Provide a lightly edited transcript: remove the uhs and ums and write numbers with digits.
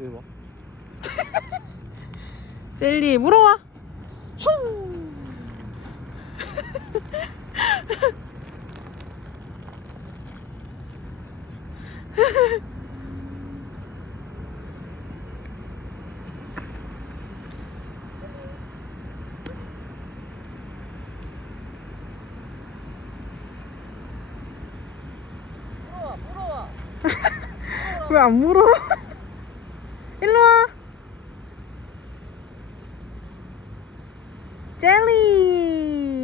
여기 봐. 젤리 물어와. 슝. 물어와. 왜 안 물어? 일로 와. 젤리.